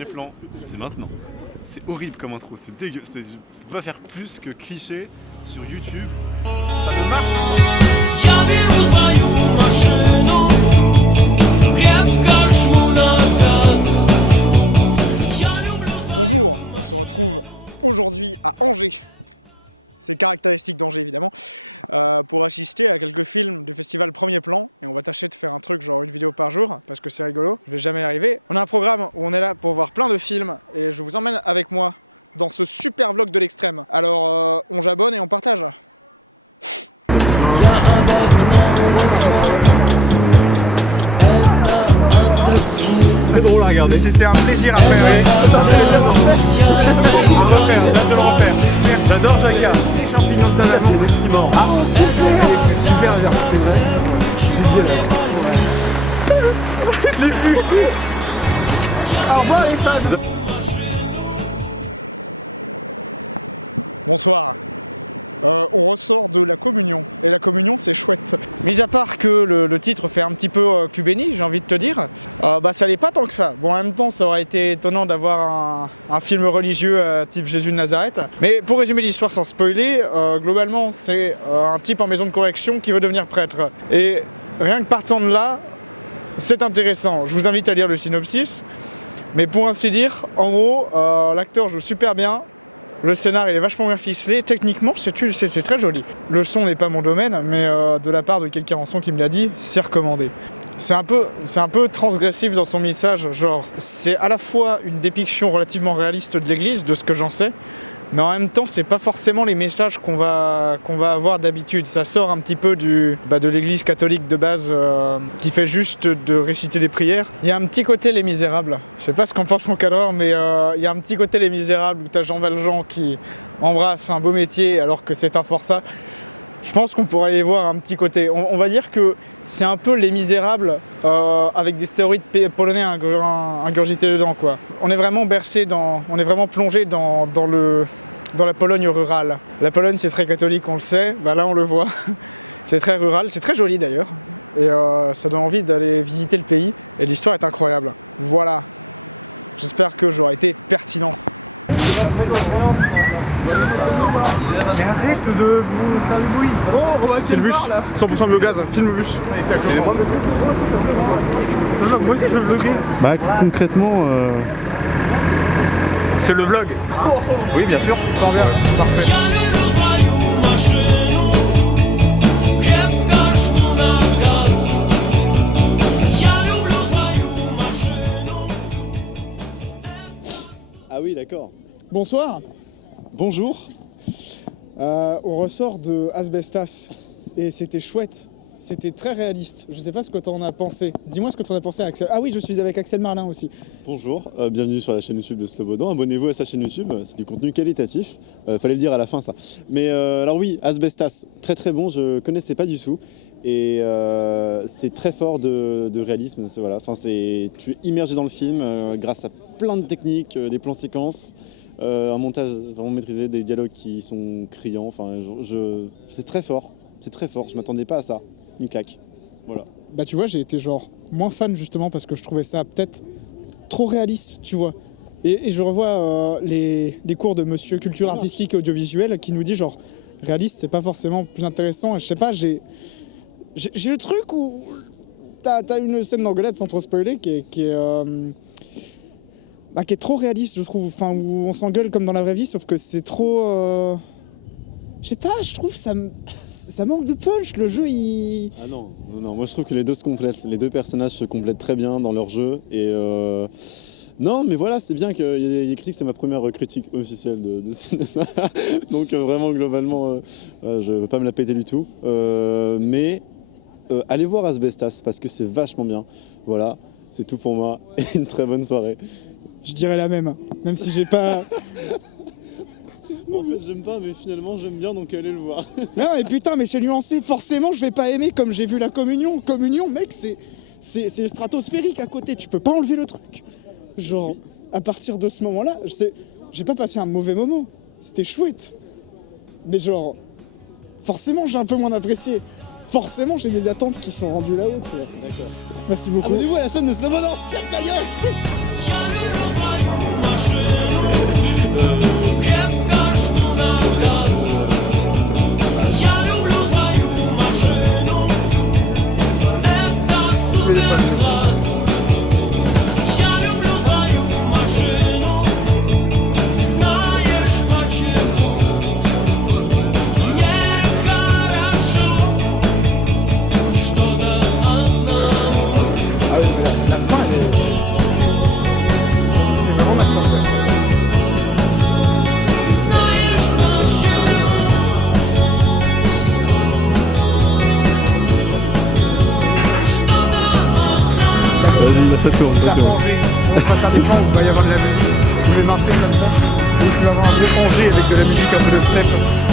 premier plan, c'est maintenant. C'est horrible comme intro, c'est dégueu. Je peux pas faire plus que cliché sur YouTube. Ça ne marche pas. Bonjour, on se retrouve aujourd'hui à Angers. C'est caractéristique d'Angers évidemment, pour assister à quelques films du festival Premier Plan. Et on va tâcher de faire un truc genre une vidéo par jour, parce que c'est rigolo, je vais jamais y arriver. On a un programme où on est là pour voir plein de films, et je vous emmène avec moi dans ce super vlog de l'extrême. Alors on j'abonne et on partage. C'est drôle à regarder. C'était un plaisir à faire. J'adore Jacka. Les champignons de Talavant, des ciments. Ah, super bien. Je l'ai vu. Au revoir les fans. Bonsoir. On ressort de la communion, et la communion c'est chouette. Mis à part que le titre fait un petit peu cubéni, j'ai envie de te dire, ça l'est pas tant que ça. Bon, en même temps ça aurait été étonnant d'avoir un film religieux type Jésus de Nazareth. Mais pour résumer l'histoire sans spoiler, globalement c'est un type en maison de correction qui veut devenir prêtre. Et rien que partant de là, c'est intéressant. Je vous invite à lire le synopsis. Mais pour ainsi dire, en gros, l'acteur joue super bien. Le scénar il est vachement bien ficelé, techniquement c'est très joli. Le son n'est pas mon domaine, mais de la part de quelqu'un en son qui me l'a dit, c'est recommandé. C'est un peu transgressif dans son message, genre c'est à la fois une dépiction relativement réaliste de l'église, de ce que j'en sais, mais en même temps c'est pas forcément les messages qu'on va avoir d'habitude. Ça sort un petit peu de l'église catholique de base qui fait juste de réciter des prières. Il y a un petit côté Les Misérables, je sais pas ce qu'en pense mon cadreur, mais il y a un petit côté Les Misérables où t'as Jean Valjean qui embrasse un beau métier alors que c'est un forçat. Je pense qu'on pourrait y voir un petit côté. On va dire que c'est un peu Les Misérables avec des stéroïdes polonais ingurgités dedans, quoi. On est vraiment bercé on est vraiment plongé dans la Pologne rurale. La Pologne c'est très catholique, on le sait, là on le voit. C'est très rural, c'est très joli d'ailleurs. Et ça donne envie d'aller visiter le pays. Et l'histoire est incroyable. Voilà. J'espère que j'aurai été pertinent. Mais arrête de faire du bruit. Oh, c'est le bus, 100% biogaz, filme le bus. Moi aussi je veux vlogger. Concrètement... C'est le vlog. Oui bien sûr. Bien. Parfait. Ah oui d'accord. Bonsoir. Bonjour. On ressort de Asbestas et c'était chouette. C'était très réaliste. Je sais pas ce que t'en as pensé. Dis-moi ce que t'en as pensé, Axel. Ah oui, je suis avec Axel Marlin aussi. Bonjour, bienvenue sur la chaîne YouTube de Slobodan. Abonnez-vous à sa chaîne YouTube, c'est du contenu qualitatif. Fallait le dire à la fin ça. Mais alors oui, Asbestas, très très bon, je connaissais pas du tout. Et c'est très fort de réalisme. Voilà. Enfin, tu es immergé dans le film grâce à plein de techniques, des plans séquences. Un montage vraiment maîtrisé, des dialogues qui sont criants. Enfin, c'est très fort. C'est très fort. Je m'attendais pas à ça. Une claque. Voilà. Tu vois, j'ai été genre moins fan justement parce que je trouvais ça peut-être trop réaliste, tu vois. Et je revois les cours de monsieur culture artistique et audiovisuelle qui nous dit genre réaliste c'est pas forcément plus intéressant. Et je sais pas, j'ai le truc où t'as une scène d'engueulade sans trop spoiler qui est trop réaliste, je trouve. Enfin, où on s'engueule comme dans la vraie vie, sauf que c'est trop... Je sais pas, je trouve ça manque de punch, le jeu il... Ah non, moi je trouve que les deux se complètent, les deux personnages se complètent très bien dans leur jeu et non mais voilà, c'est bien qu'il y ait critique, c'est ma première critique officielle de cinéma, donc vraiment globalement je veux pas me la péter du tout, mais allez voir Asbestas parce que c'est vachement bien, voilà, c'est tout pour moi et une très bonne soirée. Je dirais la même si j'ai pas... En fait j'aime pas mais finalement j'aime bien donc allez le voir. Non mais putain mais c'est nuancé, forcément je vais pas aimer comme j'ai vu la communion. Communion mec c'est stratosphérique à côté, tu peux pas enlever le truc. Genre à partir de ce moment là, j'ai pas passé un mauvais moment, c'était chouette. Mais genre forcément j'ai un peu moins apprécié. Forcément j'ai des attentes qui sont rendues là-haut tu vois. D'accord. Merci beaucoup. Abonnez-vous à la chaîne de Slobodan, ferme ta gueule. Vas-y, là, ça tourne, ça tourne. On va faire des champs où il va y avoir de la musique. Vous voulez marcher comme ça. Ou tu vas avoir un étranger avec de la musique un peu de step.